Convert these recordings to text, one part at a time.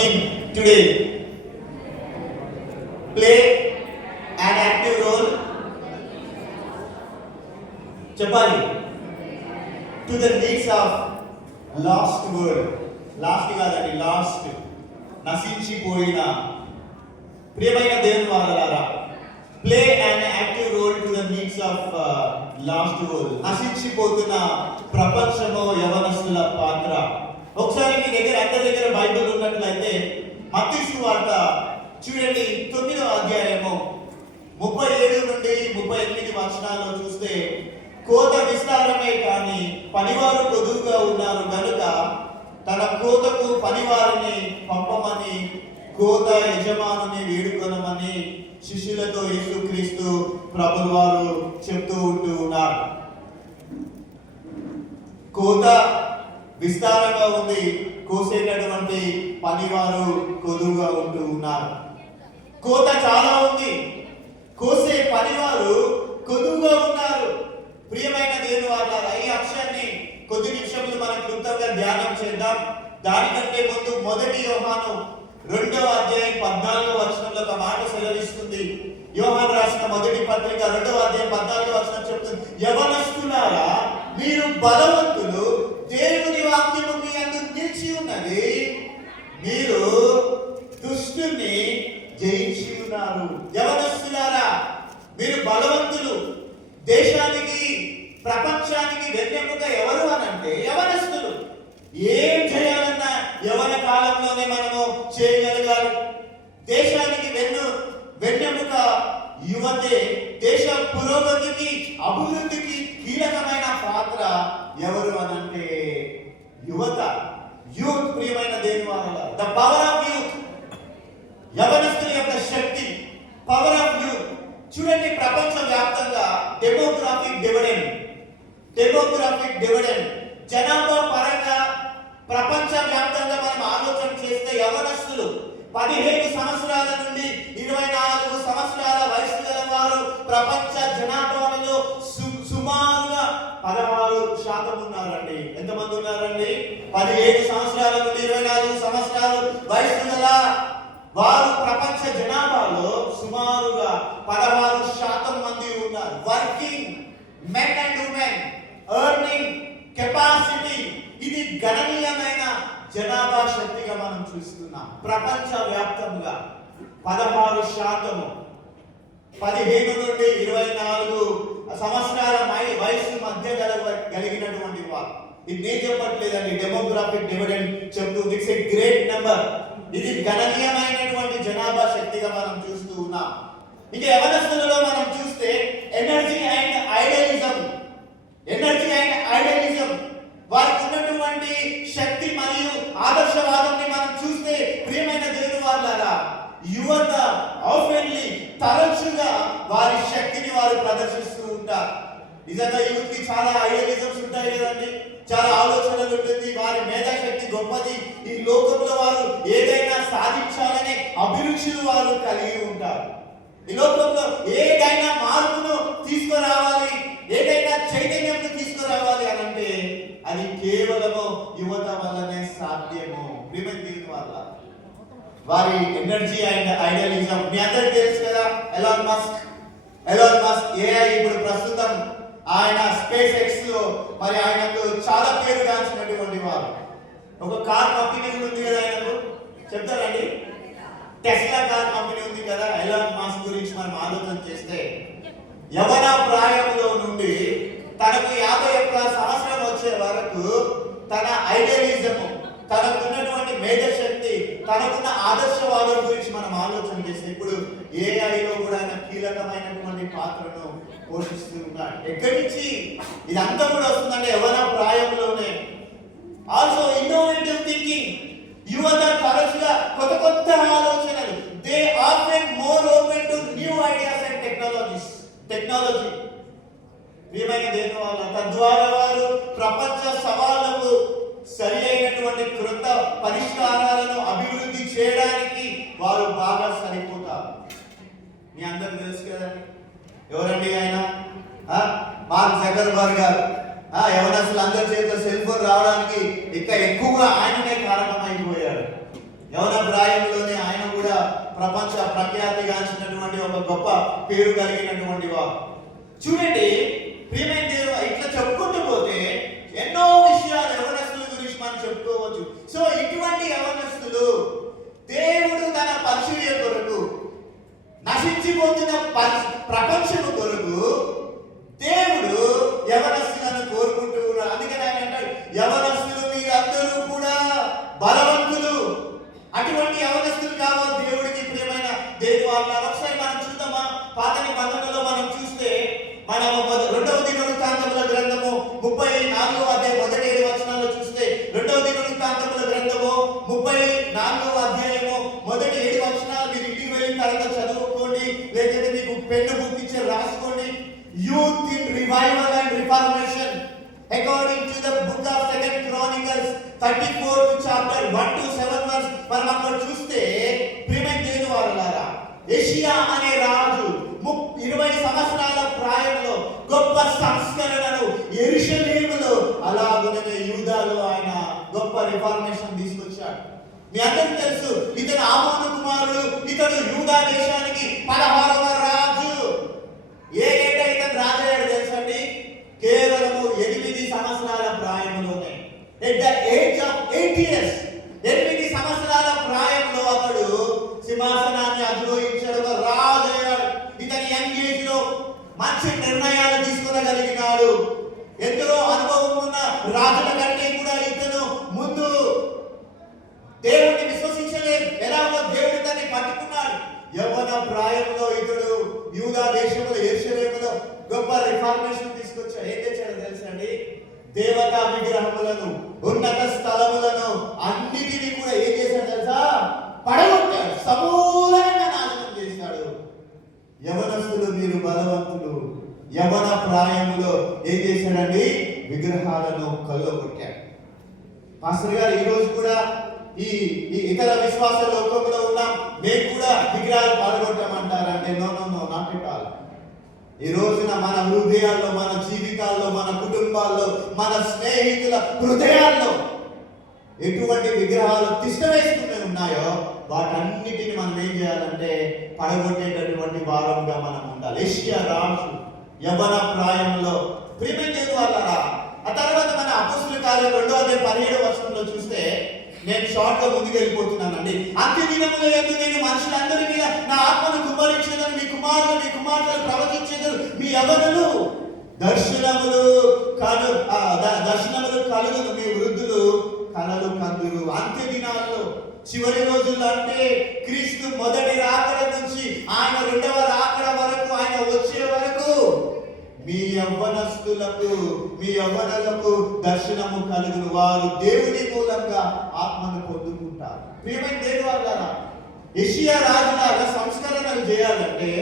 theme today. Play an active role. Chapali. To the needs of lost world. Last నశించిపోయిన ప్రియమైన దేవుని వారలారా, play and active role to the needs of lost world. నశించిపోతున్న ప్రపంచంలో యవనస్తుల పాత్ర. ఒకసారి మీ దగ్గర అందరి దగ్గర బైబిల్ ఉన్నట్లయితే మత్తయి సువార్త చూడండి 9వ అధ్యాయము 37 నుండి 38 వచనాల్లో చూస్తే, కోత విస్తారమే కానీ పనివారు కొదువుగా ఉన్నారు కనుక తన కోతకు పనివారిని పంపమని కోత యజమానుని వేడుకొనమని శిష్యులతో యేసుక్రీస్తు ప్రభుల వారు చెప్తూ ఉంటూ ఉన్నారు. కోత విస్తారంగా ఉంది, కోసేటటువంటి పనివారు కొదువుగా ఉంటూ ఉన్నారు. కోత చాలా ఉంది, కోసే పనివారు కొదువుగా ఉన్నారు. ప్రియమైన దేవుని వారలారా, ఈ అంశాన్ని కొద్ది నిమిషములు మనం క్లుప్తంగా ధ్యానం చేద్దాం. దానికంటే ముందు 1 యోహాను 2వ అధ్యాయం 14వ వచనంలో ఒక మాట సెలవిస్తుంది. యోహాను రాసిన మొదటి పత్రిక 2వ అధ్యాయం 14వ వచనం చెప్తుంది, యవనస్తులారా మీరు బలవంతులు, దేవుని వాక్యము మీ యందు నిలిచి ఉన్నది, మీరు దుష్టుని జయించి ఉన్నారు. యవనస్తులారా మీరు బలవంతులు. దేశానికి ప్రపంచానికి వెన్నెముక ఎవరు అనంటే యవనస్తులు. ఏం చేయాలన్నా యవన కాలంలోనే మనము చేయగలగాలి. దేశానికి వెన్నెముక యువతే. దేశ పురోగతికి అభివృద్ధికి కీలకమైన పాత్ర ఎవరు అనంటే యువత, యూత్. ప్రియమైన దేవుని వారలారా, ద పవర్ ఆఫ్ యూత్, యవనస్తుల యొక్క శక్తి, పవర్ ఆఫ్ యూత్. చూడండి, ప్రపంచ వ్యాప్తంగా డెమోగ్రాఫిక్ డివిడెండ్ జనాభా పరంగా ప్రపంచ వ్యాప్తంగా మనం ఆలోచన చేస్తే యవనస్తులు 15 సంవత్సరాల నుండి 24 సంవత్సరాల వయసు గల వారు ప్రపంచ జనాభాలో సుమారుగా 16% ఉన్నారండి. ఎంతమంది ఉన్నారండి? 15 సంవత్సరాల నుండి 24 సంవత్సరాలు వయసు గల వారు ప్రపంచ జనాభాలో సుమారుగా 16% మంది ఉన్నారు. Working men and women, earning capacity, ఇది గణనీయమైన జనాభా శక్తిగా మనం చూస్తున్నాం. ప్రపంచ వ్యాప్తంగా 16%, 15 నుండి 24 సంవత్సరాల వయసు మధ్య కలిగినటువంటి వారు. ఇది నేను చెప్పట్లేదండి, డెమోగ్రాఫిక్ డివిడెండ్ చెప్తుంది. It's a great number. ఇది గణనీయమైనటువంటి జనాభా శక్తిగా మనం చూస్తూ ఉన్నాం. ఇక యవనస్తులలో మనం చూస్తే ఎనర్జీ అండ్ ఐడియలిజం వారికి ఉన్నటువంటి శక్తి మరియు ఆదర్శవాదాన్ని మనం చూస్తే, ప్రియమైన దేవుని వారలారా, యువత ఆఫెన్లీ తరచుగా వారి శక్తిని వారు ప్రదర్శిస్తూ ఉంటారు. నిజంగా యూత్ కి చాలా ఐడియలిజమ్స్ ఉంటాయి కదండి, చాలా ఆలోచనలు ఉంటుంది. వారి మేధాశక్తి గొప్పది. ఈ లోకంలో వారు ఏదైనా సాధించాలనే అభిరుచులు వారు కలిగి ఉంటారు. ఈ లోకంలో ఏదైనా మార్పును తీసుకురావాలి, ఏదైనా చైతన్యం తీసుకురావాలి అనంటే అది కేవలము యువత వల్లనే సాధ్యము. వల్ల వారి ఎనర్జీ అండ్ ఐడియలిజం మీ అందరికీ తెలుసు కదా. ఎలాన్ మస్క్ ఏఐ ఇప్పుడు ప్రస్తుతం ఆయన స్పేస్ ఎక్స్ లో మరి ఆయనకు చాలా పేరు గాంచినటువంటి వారు. ఒక కార్ కంపెనీ ఉంది కదా, ఆయనకు చెప్తారండి, టెస్లా కార్ కంపెనీ ఉంది కదా. ఎలాన్ మస్క్ గురించి మనం ఆలోచన చేస్తే, యవన ప్రాయంలో నుండి తనకు 51 సంవత్సరం వచ్చే వరకు తన ఐడియలిజము, తనకున్నటువంటి మేధశక్తి, తనకున్న ఆదర్శవాదం గురించి మనం ఆలోచన చేస్తే, ఇప్పుడు ఏఐలో కూడా ఆయన కీలకమైనటువంటి పాత్రను పోషిస్తూ ఉన్నాడు. ఎక్కడి నుంచి ఇదంతా కూడా వస్తుందంటే యవన ప్రాయంలోనే. ఆల్సో ఇన్నోవేటివ్ థింకింగ్, యువత తరచుగా కొత్త ఆలోచనలు, they often more open to new ideas and technology. ప్రియమైన దేవుని వల్ల తద్వారా వారు ప్రపంచ సవాళ్లకు సరి అయినటువంటి కృత పరిష్కారాలను అభివృద్ధి చేయడానికి వారు బాగా సరిపోతారు. మీ అందరికి తెలుసు కదండి, ఎవరండి ఆయన? మార్క్ జకర్బర్గ్ గారు. యవనస్తులు అందరి చేతిలో సెల్ ఫోన్ రావడానికి ఇంకా ఎక్కువగా ఆయననే కారణమైపోయాడు. యవన ప్రాయంలోనే ఆయన కూడా ప్రపంచ ప్రఖ్యాతిగాంచినటువంటి ఒక గొప్ప పేరు కలిగినటువంటి వారు. చూడండి ప్రియమైన దేవుడు, ఇట్లా చెప్పుకుంటూ పోతే ఎన్నో విషయాలు యవనస్తుల గురించి మనం చెప్పుకోవచ్చు. సో ఇటువంటి యవనస్తులు దేవుడు తన పరిచర్య కొరకు, నశించిపోతున్న ప్రపంచము కొరకు దేవుడు యవనస్తులను కోరుకుంటూ ఉన్నాడు. అందుకని ఆయన అంటాడు, యవనస్తులు మీరందరూ కూడా బలవంతులు. అటువంటి యవనస్తులు కావాలి దేవుడికి. ప్రియమైన దేవుని వాళ్ళ ఒకసారి మనం చూద్దామా? పాత నిబంధనలో మనం చూస్తే మనం 2వ దినవృత్తాంతముల గ్రంథము 34వ అధ్యాయం మొదటి 7 వచనాల్లో చూస్తే, 2వ దినవృత్తాంతముల గ్రంథము 34వ అధ్యాయము మొదటి 7 వచనాలు మీరు ఇంటికి వెళ్ళిన తర్వాత చదువుకోండి, లేకపోతే మీకు పెన్ను బుక్ ఇచ్చి రాసుకోండి. Youth in revival and reformation according to the book of 2 Chronicles 34th chapter 1 to 7 verse. మనం అక్కడ చూస్తే ప్రియమైన దేవుని వారలారా, యోషియా అనే రాజు 20 సంవత్సరాల ప్రాయంలో గొప్ప సంస్కరణను యెరూషలేములో అలాగనే యూదాలో ఆయన గొప్ప రిఫార్మేషన్ తీసుకొచ్చాడు. మీ అందరికీ తెలుసు, ఇతను ఆమోను కుమారుడు. ఇతడు యూదా దేశానికి 16వ రాజు. ఏ ఏట ఇతను రాజయ్యాడు తెలుసండి? కేవలము 8 సంవత్సరాల ప్రాయంలోనే. At the age of 8 years, 8 సంవత్సరాల ప్రాయంలో అతడు సింహాసనాన్ని అధిరోహించాడు, రాజు అయ్యాడు. ఇతని యంగ్ ఏజ్ లో మంచి నిర్ణయాలు తీసుకోగలిగినాడు. ఎంతో అనుభవం ఉన్న రాజుల కంటే కూడా ఇతను ముందు దేవుడిని విశ్వసించలేదు. ఎలాగో దేవుడు తన్ని పట్టుకున్నాడు. యవ్వన ప్రాయంలో ఇతడు యూదా దేశంలో యెరూషలేములో గొప్ప రిఫార్మేషన్ తీసుకొచ్చాడు. ఏం తెచ్చాడో తెలుసండి? దేవతా విగ్రహములను, ఉన్నత స్థలములను అన్నిటినీ కూడా ఏం చేశాడు తెలుసా? పడగొట్టాడు, సమూలంగా నాశనం చేశాడు. యవనస్తులు మీరు బలవంతులు. యవన ప్రాయంలో ఏం చేశాడండి? విగ్రహాలను కొల్లగొట్టాడు. మాస్టర్ గారు, ఈ రోజు కూడా ఈ ఇతర విశ్వాస లోకంలో ఉన్నాం, మేము కూడా విగ్రహాలు పడగొట్టామంటారంటే no no no, not at all. ఈ రోజున మన హృదయాల్లో, మన జీవితాల్లో, మన కుటుంబాల్లో, మన స్నేహితుల హృదయాల్లో ఎటువంటి విగ్రహాలు తిష్టవేసుకునే ఉన్నాయో వాటన్నిటిని మనం ఏం చేయాలంటే పడగొట్టేటటువంటి వారంగా మనం ఉండాలి. యోషియా రాజు యవ్వన ప్రాయంలో. ప్రియమైన దేవుని వాళ్ళారా, ఆ తర్వాత మన అపొస్తలుల కార్యం 2వ అధ్యాయం 17వ వచనంలో చూస్తే, నేను షార్ట్ గా ముందుకు వెళ్ళిపోతున్నానండి. అంత్య దినముల యందు నేను మనుషులందరి మీద నా ఆత్మను కుమ్మరించేదను, మీ కుమారులు మీ కుమార్తెలు ప్రవచించేదరు, మీ యవ్వనులు దర్శనములు కలుగును, మీ వృద్ధులు కలలు కందురు. అంత్య దినాల్లో, చివరి రోజుల్లో, అంటే క్రీస్తు మొదటి రాకడ నుంచి ఆయన 2వ రాకడ వరకు, ఆయన వచ్చే వరకు మీ యవ్వనస్తులకు, మీ యవ్వనులకు దర్శనము కలుగును. వారు దేవుని మూలంగా ఆత్మను పొందుకుంటారు. ప్రియమైన దేవుని వాళ్ళారా, యోషియా రాజులాగా సంస్కరణలు చేయాలంటే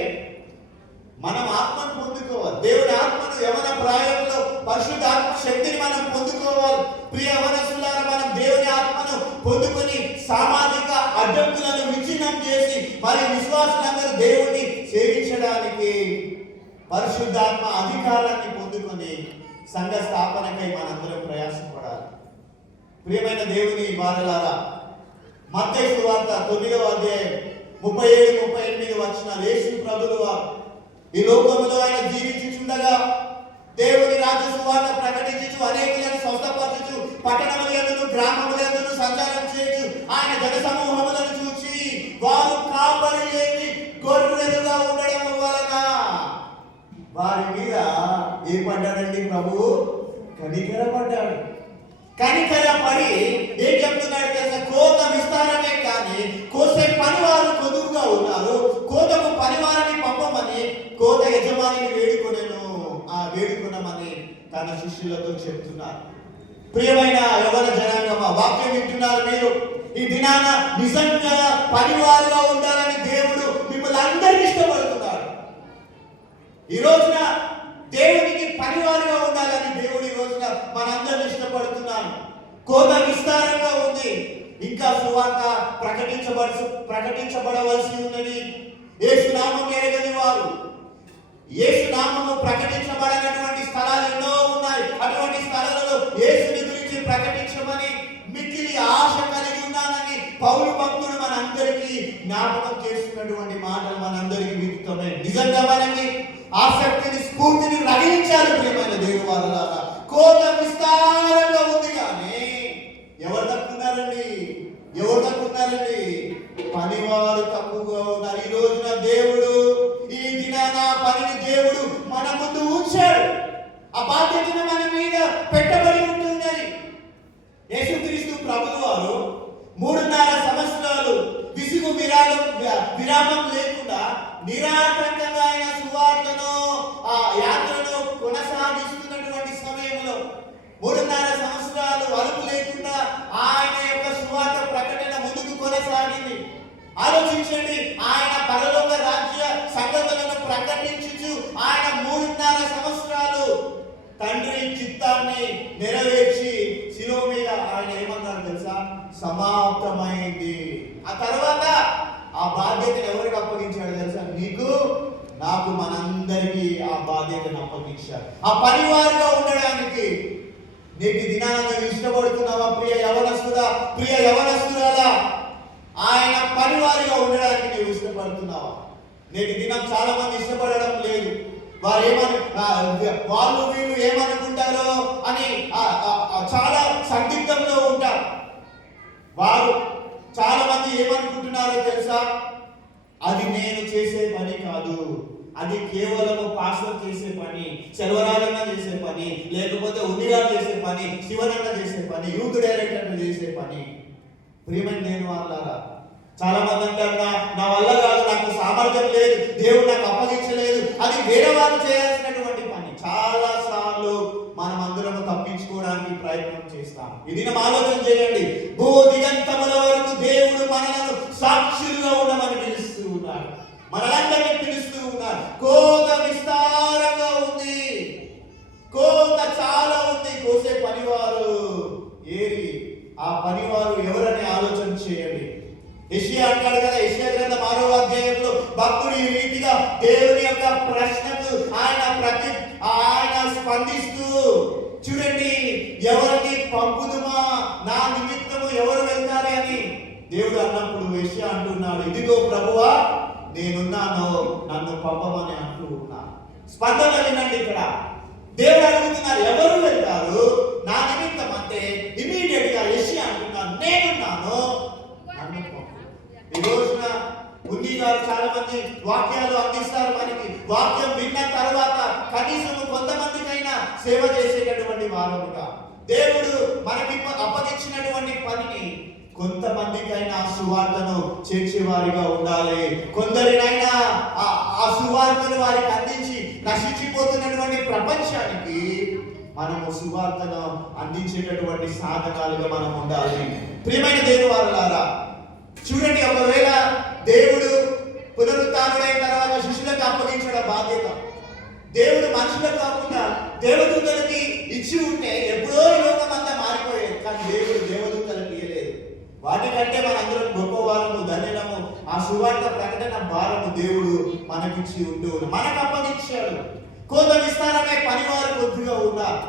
మనం ఆత్మను పొందుకోవాలి. దేవుని ఆత్మను యవన ప్రాయంలో పరిశుద్ధ ఆత్మ శక్తిని మనం పొందుకోవాలి. ప్రియ యవనస్తులారా, మనం దేవుని ఆత్మను పొందుకొని సామాజిక అడ్డంకులను విచ్ఛిన్నం చేసి మరి విశ్వాసులందరూ దేవుని సేవించడానికి పరిశుద్ధాత్మ అధికారాన్ని పొందుకొని సంఘ స్థాపనకై మనందరం ప్రయాసపడాలి. ప్రియమైన దేవుని వారలారా, మత్తయి సువార్త 9వ అధ్యాయం 37-38 వచనాలు. యేసు ప్రభువు వారు ఈ లోకములో ఆయన జీవించుచుండగా దేవుని రాజ్య సువార్త ప్రకటించుచు, అనేకులను స్వస్థపరచుచు, పట్టణములందును గ్రామములందును సంచారం చేయుచు ఆయన జన సమూహములను చూచి వారు కాపరి లేని గొర్రెలుగా ఉండడం వలన వారి మీద ఏ పడ్డాడండి? ప్రభువు కనికరపడ్డాడు. కనికరపడి ఏం చెప్తున్నాడు తెలుసా? కోత విస్తారమే కానీ కోసే పనివారు కొదువుగా ఉన్నారు, కోతకు పనివారిని పంపమని కోత యజమానిని వేడుకొనమని తన శిష్యులతో చెప్తున్నారు. ప్రియమైన యవ్వన జనాంగం, వాక్యం వింటున్నారు మీరు. ఈ దినాన నిజంగా పనివారుగా ఉండాలని దేవుడు మిమ్మల్ని అందరినీ ఇష్టపడుతున్నాడు. ఈ రోజున దేవునికి పనివారుగా ఉండాలని దేవుడు ఈ రోజున మనందరినీ ఇష్టపడుతున్నాను. కోత విస్తారంగా ఉంది, ఇంకా సువార్త ప్రకటించబడవలసి ఉన్నది. యేసు నామం ఎరగని వారు, యేసు నామము ప్రకటించబడనటువంటి స్థలాలు ఎన్నో ఉన్నాయి. అటువంటి స్థలాలలో యేసుని గురించి ప్రకటించమని మిక్కిలి ఆశ కలిగి ఉన్నానని పౌలు భక్తుడు మనందరికీ జ్ఞాపకం చేస్తున్నటువంటి మాటలు మనందరికీ విదితమే. నిజంగా మనకి ఆసక్తిని, స్ఫూర్తిని రగిలించాలి ప్రియమైన దేవుని వారలారా. కోత విస్తారంగా ఉంది కానీ ఎవరు తక్కున్నారండి? పనివారు తక్కువగా ఉన్నారు. ఈ రోజున దేవుడు, ఈ దినాన పనిని దేవుడు మన ముందు ఉంచాడు. ఆ బాధ్యతను మన మీద పెట్టబడి ఉంటుందని. యేసుక్రీస్తు ప్రభువు వారు 3.5 సంవత్సరాలు విసుగు విరామం లేకుండా నిరాటంకంగా ఆయన సువార్తను, ఆ యాత్రను కొనసాగిస్తున్నటువంటి సమయంలో 3.5 సంవత్సరాలు అలుపు లేకుండా ఆయన యొక్క సువార్త ప్రకటన ముందుకు కొనసాగింది. ఆలోచించండి, ఆయన పరలోక రాజ్య సంగతులను ప్రకటించుచు ఆయన 3.5 సంవత్సరాలు తండ్రి చిత్తాన్ని నెరవేర్చి శిలువ మీద ఆయన ఏమన్నారు తెలుసా? సమాప్తమైంది. ఆ తర్వాత ఆ బాధ్యతను ఎవరికి అప్పగించాడు తెలుసా? నీకు, నాకు, మనందరికీ ఆ బాధ్యతను అప్పగించాడు. ఆ పనివారిగా ఉండడానికి నీకు దినాన్ని ఇష్టపడుతున్నావా ప్రియ యవనస్తురాలా? ఆయన పనివారిగా ఉండడానికి నీవు ఇష్టపడుతున్నావా? నేటి దినం చాలా మంది ఇష్టపడడం లేదు. వాళ్ళు వీళ్ళు ఏమనుకుంటారో అని చాలా సందిగ్ధంలో ఉంటారు. వారు చాలా మంది ఏమనుకుంటున్నారో తెలుసా? అది నేను చేసే పని కాదు, అది కేవలం పాస్టర్ చేసే పని, సెల్వరాజన్న చేసే పని, లేకపోతే ఉనిగా చేసే పని, శివనన్న చేసే పని, యూత్ డైరెక్టర్ చేసే పని. ప్రియమైన నేను వాళ్ళారా, చాలా మంది అంటారు నా వల్ల కాదు, నాకు సామర్థ్యం లేదు, దేవుడు నాకు అప్పగించలేదు, అది వేరే వాళ్ళు చేయాల్సినటువంటి పని. చాలా సార్లు మనం అందరం తప్పించుకోవడానికి ప్రయత్నం చేస్తాం. ఇది ఆలోచన చేయండి. భూ దిగంతముల వరకు దేవుడు మనలను సాక్షులుగా ఉండమని పిలుస్తూ ఉన్నాడు, మనలందరినీ పిలుస్తూ ఉన్నారు. కోత విస్తారంగా ఉంది, కోత చాలా ఉంది. కోసే పనివారు ఏరి, ఆ పనివారు ఎవరని ఆలోచన చేయండి. యెషయా అంటాడు కదా, యెషయా గ్రంథం 6వ అధ్యాయంలో భక్తుడు ఈ రీతిగా దేవుని యొక్క ప్రశ్నకు ఆయన స్పందిస్తూ, చూడండి, ఎవరిని పంపుదుమా, నా నిమిత్తము ఎవరు వెళ్తారు అని దేవుడు అన్నప్పుడు యెషయా అంటున్నాడు, ఇదిగో ప్రభువా నేనున్నాను, నన్ను పంపమని అంటూ ఉన్నాను. స్పందన వినండి. ఇక్కడ దేవుడు అడుగుతున్నారు, ఎవరు వెళ్తారు నా నిమిత్తం అంటే ఇమీడియట్ గా యెషయా అంటున్నాను, నేనున్నాను, నన్ను పంపు. ఈ రోజున ఉన్ని గారు చాలా మంది వాక్యాలు అందిస్తారు మనకి. వాక్యం విన్న తర్వాత కనీసం కొంతమందికైనా సేవ చేసేటటువంటి వారముగా దేవుడు మనకి అప్పగించినటువంటి పనిని కొంతమందికైనా సువార్తను చేర్చేవారిగా ఉండాలి. కొందరినైనా ఆ సువార్తను వారికి అందించి నశించిపోతున్నటువంటి ప్రపంచానికి మనము సువార్తను అందించేటటువంటి సాధనాలుగా మనం ఉండాలి. ప్రియమైన దేవుని వారలారా, చూడండి, ఒకవేళ దేవుడు పునరుత్థానుడైన తర్వాత శిష్యులకు అప్పగించడ బాధ్యత దేవుడు మనుషులకు కాకుండా దేవదూతలకి ఇచ్చి ఉంటే ఎప్పుడో ఈ లోకమంతా మారిపోయేది. కానీ దేవుడు దేవదూతలకు ఇవ్వలేదు. వాటికంటే మనందరం గొప్పవారము, ధన్యులము. ఆ సువార్త ప్రకటన భారము దేవుడు మనకిచ్చి ఉంటూ మనకు అప్పగించాడు. కోత విస్తారమే పనివారు కొద్దిగా ఉన్నారు.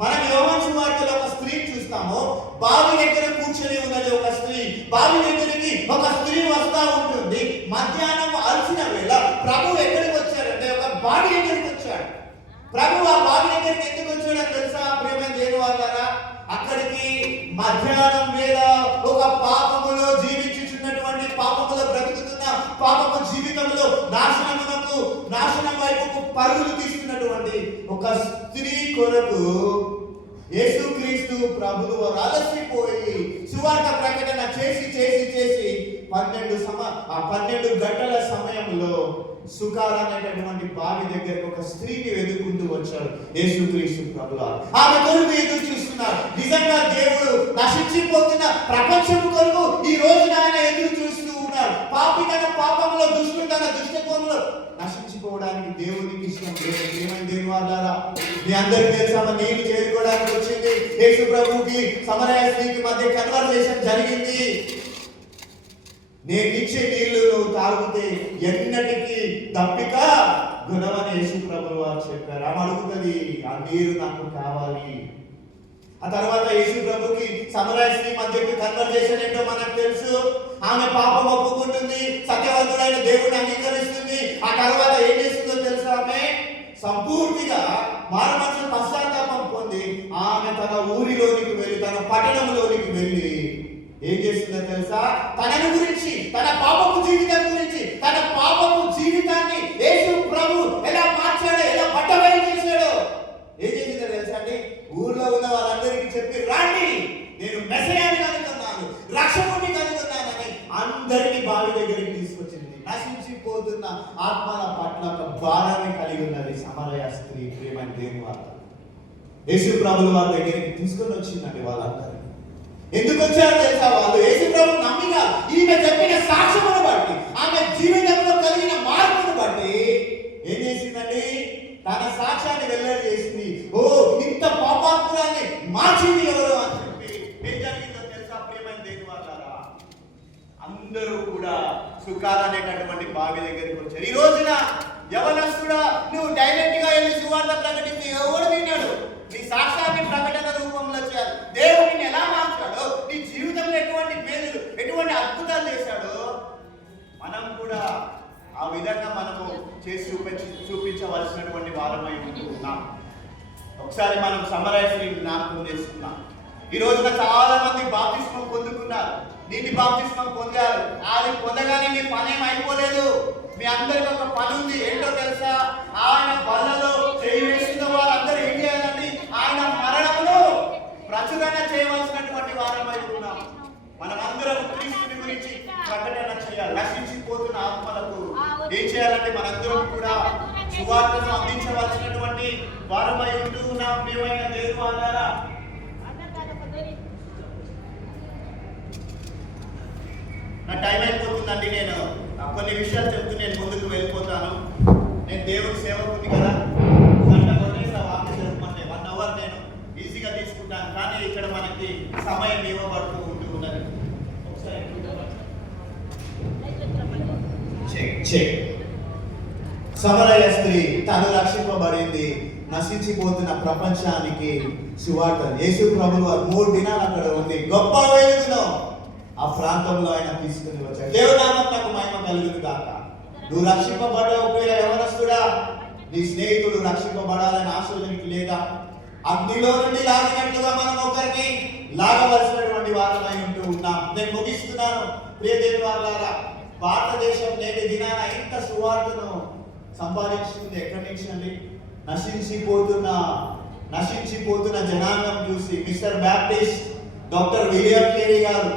మనం యోహాను సువార్తలో ఒక స్త్రీని చూస్తాము. బావి దగ్గర కూర్చొని ఉన్నది ఒక స్త్రీ. బావి దగ్గరికి ఒక స్త్రీ వస్తా ఉంటుంది. మధ్యాహ్నం అలసిన వేళ ప్రభు ఎక్కడికి వచ్చాడంటే ఒక బావి దగ్గరికి వచ్చాడు. ప్రభు ఆ బావి దగ్గరికి ఎందుకు వచ్చాడో తెలుసా ప్రియమైన దేవుని వారలారా? అక్కడికి మధ్యాహ్నం వేళ ఒక పాపములో జీవించుచున్నటువంటి, పాపములో బ్రతుకుతున్న, పాపము జీవితంలో నాశనం వైపుకు పరుగులు తీస్తున్నటువంటి ఒక స్త్రీ కొరకు యేసుక్రీస్తు ప్రభువు వారు అలసిపోయి సువార్త ప్రకటన చేసి 12 గంటల సమయంలో సుకార్ అనేటటువంటి బావి దగ్గరకు ఒక స్త్రీని వెతుకుంటూ వచ్చాడు యేసుక్రీస్తు ప్రభువు. ఆమె కొరకు ఎదురు చూస్తున్నారు. నిజంగా దేవుడు నశించిపోతున్న ప్రపంచం కొరకు ఈ రోజున ఆయన ఎదురు చూస్తూ ఉన్నారు. పాపి తన పాపంలో, దుష్టుడు తన దుష్టత్వంలో నశించిపోవడానికి దేవునికి ఇష్టం లేదు. ఏమైంది దేవుని వారలారా? మీ అందరికీ తెలుసా, నీళ్లు చేరుకోవడానికి వచ్చింది యేసు ప్రభువుకి సమరయ స్త్రీకి మధ్య కన్వర్సేషన్ జరిగింది. నేను ఇచ్చే నీళ్లు నువ్వు తాగితే ఎన్నటికీ దప్పిక గుణమని యేసు ప్రభువు వారు చెప్పారు. ఆమె అడుగుతుంది, ఆ నీరు నాకు కావాలి. ఆ తర్వాత యేసు ప్రభుకి సమరయ స్త్రీ మధ్యకి కన్వర్జేషన్ ఏంటో మనకు తెలుసు. ఆమె పాపం ఒప్పుకుంటుంది, సత్యవంతుడైన దేవుడిని అంగీకరిస్తుంది. ఆ తర్వాత ఏం చేస్తుందో తెలుసు, ఆమె సంపూర్తిగా మారుమనసు పశ్చాత్తాపం పొంది ఆమె తన ఊరిలోనికి వెళ్ళి, తన పట్టణంలోనికి వెళ్ళి ఏం చేస్తుందో తెలుసా, తనను గురించి, తన పాపపు జీవితం గురించి, తన పాపపు జీవితాన్ని యేసు ప్రభు ఎలా మార్చాడో, ఎలా పట్టబయలు చేశాడో ఏం చేసిందో తెలుసా అండి, ఊర్లో ఉన్న వాళ్ళందరికీ చెప్పి, రండి నేను మెస్సయాని కనుగొన్నాను, రక్షకుడిని కనుగొన్నానని అందరినీ బావి దగ్గరికి తీసుకొచ్చింది. నశించిపోతున్న ఆత్మల పట్ల ఒక భారాన్ని కలిగి ఉన్నది సమరయ స్త్రీ. ప్రియమైన దేవుని వార్త యేసు ప్రభుల వారి దగ్గరికి తీసుకొని వచ్చిందండి. వాళ్ళందరూ ఎందుకు వచ్చారో తెలుసా, వాళ్ళు యేసు ప్రభువు నమ్మిగా ఈమె చెప్పిన సాక్ష్యమును బట్టి, ఆమె జీవితంలో కలిగిన మార్పును బట్టి ఏం చేసిందండి, తన సాక్ష్యాన్ని వెల్లడి చేసింది. ఓ, ఇంత పాపాత్మురాన్ని మార్చింది ఎవరు అని చెప్పి ఏం జరిగిందో తెలుసా ప్రియమైన దేవుని వారలారా, అందరూ కూడా సుకార్ అనేటటువంటి బావి దగ్గరికి వచ్చారు. ఈ రోజున యవనస్తుడా, నువ్వు డైరెక్ట్ గా వెళ్ళి సువార్త ప్రకటించి ఎవడు విన్నాడు? నీ సాక్ష్యాన్ని ప్రకటన రూపంలో చేయాలి. దేవుడిని ఎలా మార్చాడో, నీ జీవితంలో ఎటువంటి మేలులు, ఎటువంటి అద్భుతాలు చేశాడో మనం కూడా ఆ విధంగా మనము చేసి చూపించవలసినటువంటి వారమై ఉంటున్నాం. ఒకసారి మనం సమరయ స్త్రీని జ్ఞాపకం చేసుకున్నాం. ఈ రోజున చాలా మంది బాప్తిస్మం పొందుకున్నారు, నీటి బాప్తిస్మం పొందారు. అది పొందగానే మీ పనేం అయిపోలేదు. మీ అందరికి ఒక పని ఉంది. ఏంటో తెలుసా, ఆయన బల్లలో చేయి వేసిన వారందరూ ఏం చేయాలండి, ఆయన మరణమును ప్రచురణ చేయవలసినటువంటి వారమై ఉన్నాం. మనమందరం క్రీస్తుని గురించి ప్రకటన చేయాలి. నశించిపోతున్న ఆత్మలకు ఏం చేయాలంటే మనందరం కూడా సువార్తను అందించవలసినటువంటి వారమై ఉంటూ ఉన్నాం. ప్రియమైన దేవుని వారలారా, నా టైం అయిపోతుందండి. నేను కొన్ని విషయాలు చెప్తూ నేను ముందుకు వెళ్ళిపోతాను. నేను దేవుడి సేవకుని కదా, గంట కొట్టేసి వాక్య చెప్పమంటే 1 అవర్ నేను ఈజీగా తీసుకుంటాను. కానీ ఇక్కడ మనకి సమయం ఇవ్వబడుతూ ఉంటూ ఉన్నది. ఒకసారి సమరయ స్త్రీ తను రక్షింపబడింది. నశించిపోతున్న ప్రపంచానికి సువార్త యేసు ప్రభువు 3 దినాలు అక్కడ ఉంది. గొప్ప వెలుగును ఆ ప్రాంతంలో ఆయన తీసుకుని వచ్చాడు. దేవునామం నాకు మహిమ కలుగును గాక. నువ్వు రక్షింపబడ్డావు ప్రియ యవనస్తుడా, నీ స్నేహితుడు రక్షింపబడాలని ఆశ నీకు లేదా? అగ్నిలో నుండి లాగినట్లుగా మనం ఒకరిని లాగవలసినటువంటి వారమై ఉంటూ ఉన్నాం. నేను ముగిస్తున్నాను. ప్రియ దేవుని వారలారా, భారతదేశం నేటి దినాన ఇంత సువార్తను సంపాదించుకుంది ఎక్కడి నుంచి అండి? నశించిపోతున్న జనాంగం చూసి mister Baptist doctor William Carey గారు,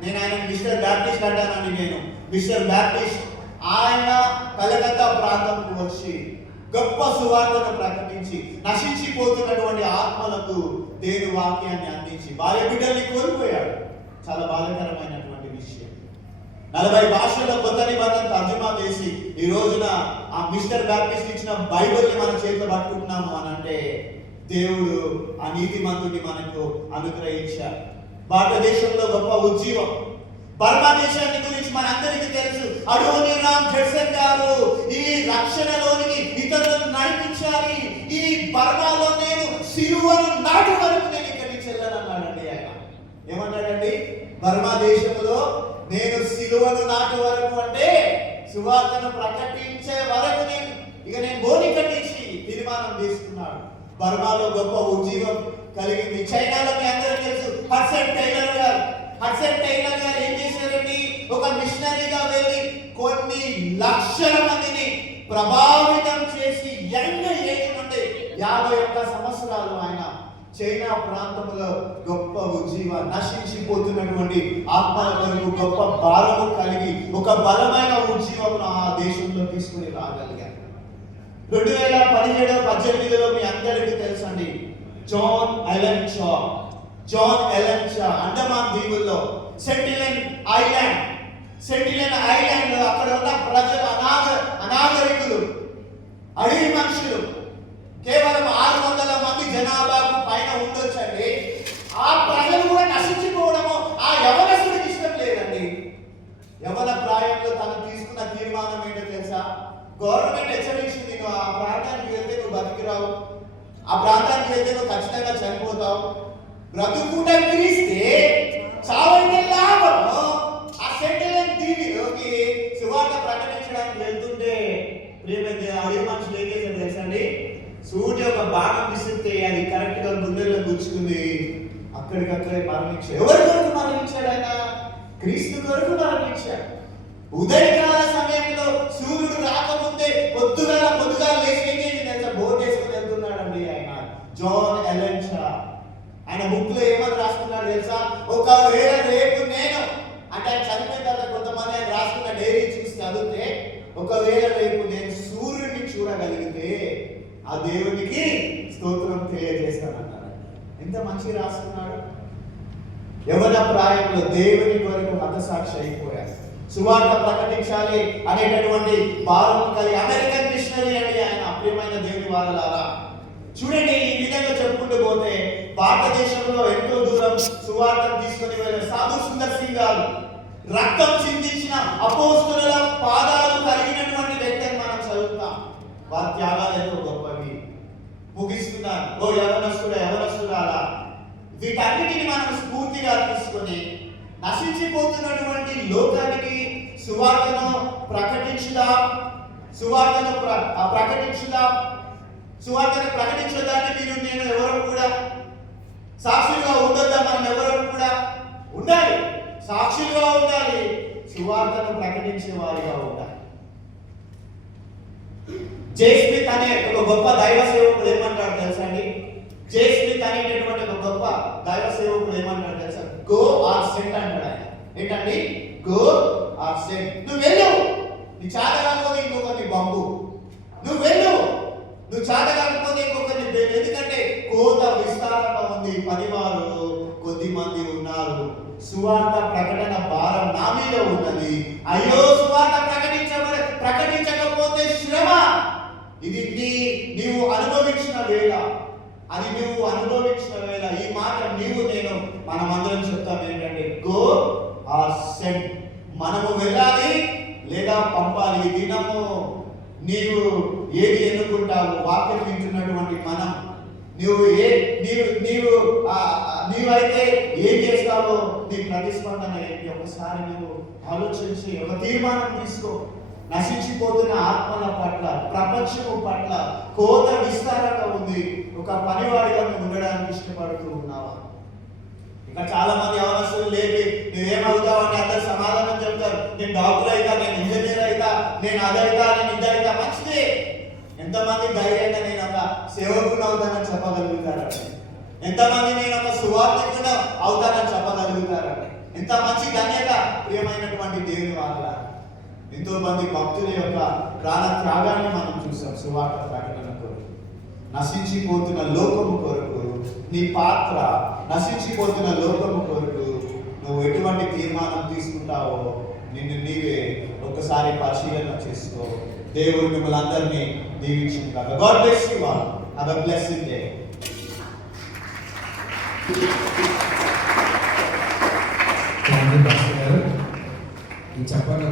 నేను ఆయన మిస్టర్ బ్యాప్టిస్ట్ అంటానండి, నేను మిస్టర్ బ్యాప్టిస్ట్, ఆయన కలకత్తా ప్రాంతంకు వచ్చి గొప్ప సువార్తను ప్రకటించి నశించిపోతున్నటువంటి ఆత్మలకు దేవుని వాక్యాన్ని అందించి భార్య బిడ్డల్ని కోల్పోయాడు. చాలా బాధాకరమైనటువంటి విషయం. 40 భాషల్లో కొత్త నిబంధన తర్జుమా చేసి ఈ రోజున ఆ మిస్టర్ బ్యాప్టిస్ట్ ఇచ్చిన బైబిల్ని మన చేతిలో పట్టుకుంటున్నాము అని అంటే దేవుడు ఆ నీతిమంతుడిని మనకు అనుగ్రహించారు. భారతదేశంలో గొప్ప ఉజ్జీవం. బర్మా దేశాన్ని గురించి మనందరికీ తెలుసు. అడోనీరామ్ జడ్సన్ గారు ఈ రక్షణలోనికి ఇతరులను నడిపించాలి. ఈ బర్మాలో నేను సిలువను నాటు వరకు నేను ఇక్కడి నుంచి వెళ్ళాలన్నాడండి. ఆయన ఏమన్నాడండి? బర్మా దేశంలో నేను సిలువను నాటు వరకు అంటే సువార్తను ప్రకటించే వరకు నేను బోని కట్టించి తీర్మానం తీసుకున్నాడు. బర్మాలో గొప్ప ఉజ్జీవం కలిగింది. చైనాలో మీ అందరూ తెలుసు హడ్సన్ టైలర్ గారు ఏం చేశారండి? ఒక మిషనరీగా వెళ్ళి కొన్ని లక్షల మందిని ప్రభావితం చేసి యంగ్ ఏజ్ నుండి 51 సంవత్సరాలు ఆయన చైనా ప్రాంతంలో గొప్ప ఉజ్జీవ నశించిపోతున్నటువంటి ఆత్మల కొరకు గొప్ప భారము కలిగి ఒక బలమైన ఉజ్జీవమును ఆ దేశంలో తీసుకుని రాగలిగారు. 2017-18లో మీ అందరికీ తెలుసండి, జాన్ ఎలెన్ చా అండమాన్ దీవుల్లో సెంటిలెన్ ఐలాండ్ లో అక్కడ ఉన్న ప్రజలు అనాగరికులు, అడవి మనుషులు కేవలం 600 మంది జనాభాకు పైన ఉండొచ్చండి. ఆ ప్రజలు కూడా నశించిపోవడము ఆ యవనస్తుడికి ఇష్టం లేదండి. యవన ప్రాయంలో తను తీసుకున్న తీర్మానం ఏంటో తెలుసా? గవర్నమెంట్ హెచ్చరించింది, నువ్వు ఆ ప్రాంతానికి వెళ్తే నువ్వు బతికిరావు, ఆ ప్రాంతానికి వెళ్తే నువ్వు ఖచ్చితంగా చనిపోతావు, బ్రతుకుట క్రీస్తే చావైతే లాభము. ఆ సెంటిమెంట్ దీవిలోకి సువార్త ప్రకటించడానికి వెళ్తుంటే ప్రియమైన అదే మనుషులు ఏం చేశారు తెలుసండి? సూర్యుడు ఒక బాణం విసిరితే అది కరెక్ట్ గా గుండెల్లో గుచ్చుకుంది, అక్కడికక్కడే మరణించాడు. ఎవరి కొరకు మరణించాడు? ఆయన క్రీస్తు కొరకు మరణించాడు. ఉదయకాల సమయంలో సూర్యుడు రాకముందే పొద్దుగా లేచి ఏం చేసి తెలుసా? బోర్డు వేసుకొని వెళ్తున్నాడండి ఆయన. జాన్ ఎలెన్ షా ఆయన బుక్ లో ఏమని రాసుకున్నాడు తెలుసా? ఒకవేళ రేపు నేను అంటే ఆయన చనిపోయిన తర్వాత కొంతమంది ఆయన రాసుకున్న డైరీ చూసి చదివితే, ఒకవేళ రేపు నేను సూర్యుడిని చూడగలిగితే ఆ దేవునికి స్తోత్రం తెలియజేస్తానన్నాడు. ఎంత మంచిగా రాసుకున్నాడు. యవ్వన ప్రాయంలో దేవుని కొరకు హతసాక్షి అయిపోయాడు. సువార్త ప్రకటించాలి అనేటటువంటి భావం కలిగి అమెరికన్ మిషనరీ అండి ఆయన. అప్రియమైన దేవుని వాళ్ళలారా చూడండి, ఈ విధంగా చెప్పుకుంటూ పోతే భారతదేశంలో ఎంతో దూరం సువార్తను తీసుకొని వెళ్ళిన సాధు సుందర్ సింగ్ గారు రక్తం చిందించిన అపోస్తలుల పాదాలు కలిగినటువంటి వ్యక్తిని మనం చదువుతాం. వారి త్యాగాలు ఎంతో గొప్పవి. ముగిస్తున్నారు. ఓ యవనస్తుడా వీటన్నిటిని మనం స్ఫూర్తిగా తీసుకొని నశించిపోతున్నటువంటి లోకానికి సువార్తను ప్రకటించుదాం. సువార్తను ప్రకటించడానికి మీరు నేను ఎవరు కూడా సాక్షులుగా ఉండొద్దా? మనం ఎవరు కూడా ఉండాలి, సాక్షులుగా ఉండాలి, సువార్తను ప్రకటించే వారిగా ఉండాలి. జే స్మిత్ అనే ఒక గొప్ప దైవ సేవకుడు ఏమంటాడు తెలుసా అండి? జే స్మిత్ అనేటటువంటి ఒక గొప్ప దైవ సేవకుడు ఏమంటాడు తెలుసా? గో ఆర్ సెంట్ అంటాడు ఆయన. ఏంటండి? Go or sent. నువ్వు వెళ్ళు, నీ చాతకాకపోతే ఇంకొకరిని పంపు. నువ్వు వెళ్ళు, నువ్వు చాతకాకపోతే ఇంకొకరిని వెళ్ళు. ఎందుకంటే కోత విస్తారంగా ఉంది, పనివారు కొద్ది మంది ఉన్నారు. సువార్త ప్రకటన భారం నా మీద ఉన్నది. అయ్యో సువార్త ప్రకటించకపోతే శ్రమ. ఇది నీవు అనుభవించిన వేళ, అది నువ్వు అనుభవించిన వేళ. ఈ మాట నీవు నేను మనమందరం చెప్తాం ఏంటంటే గో ఆర్ సెంట్. మనము వెళ్ళాలి లేదా పంపాలి. ఈ దినము నీవు ఏది ఎన్నుకుంటావు? వాక్యం వింటున్నటువంటి మనం నీవైతే ఏం చేస్తావో నీ ప్రతిస్పందన ఏంటి? ఒకసారి నువ్వు ఆలోచించి ఒక తీర్మానం తీసుకో. నశించిపోతున్న ఆత్మల పట్ల, ప్రపంచము పట్ల కోత విస్తారంగా ఉంది. ఒక పనివాడిగా నువ్వు ఉండడానికి ఇష్టపడుతూ ఉన్నావా? ఇంకా చాలా మంది అవసరం లేపి నువ్వేమవుతావు అంటే అందరు సమాధానం చెప్తారు. నేను డాక్టర్ అయితా, నేను ఇంజనీర్ అయితా, నేను అదైతా, నేను ఇదైతా. మంచిదే. ఎంతమంది ధైర్యంగా నేను ఒక సేవకుడు అవుతానని చెప్పగలుగుతారండి? ఎంతమంది నేను ఒక సువార్తికుడు అవుతానని చెప్పగలుగుతారండి? ఎంత మంచి ధన్యత ప్రియమైనటువంటి దేవుని వాళ్ళ. ఎంతో మంది భక్తుల యొక్క ప్రాణ త్యాగాన్ని మనం చూసాం సువార్త ప్రకటన కొరకు. నశించిపోతున్న లోకము కొరకు నీ పాత్ర, నశించిపోతున్న లోకము కొరకు నువ్వు ఎటువంటి తీర్మానం తీసుకుంటావో నిన్ను నీవే ఒకసారి పరిశీలన చేసుకో. దేవుడు మిమ్మల్ని అందరినీ దీవించుగాక. God bless you all. Have a blessed day. ఈ చెప్పండి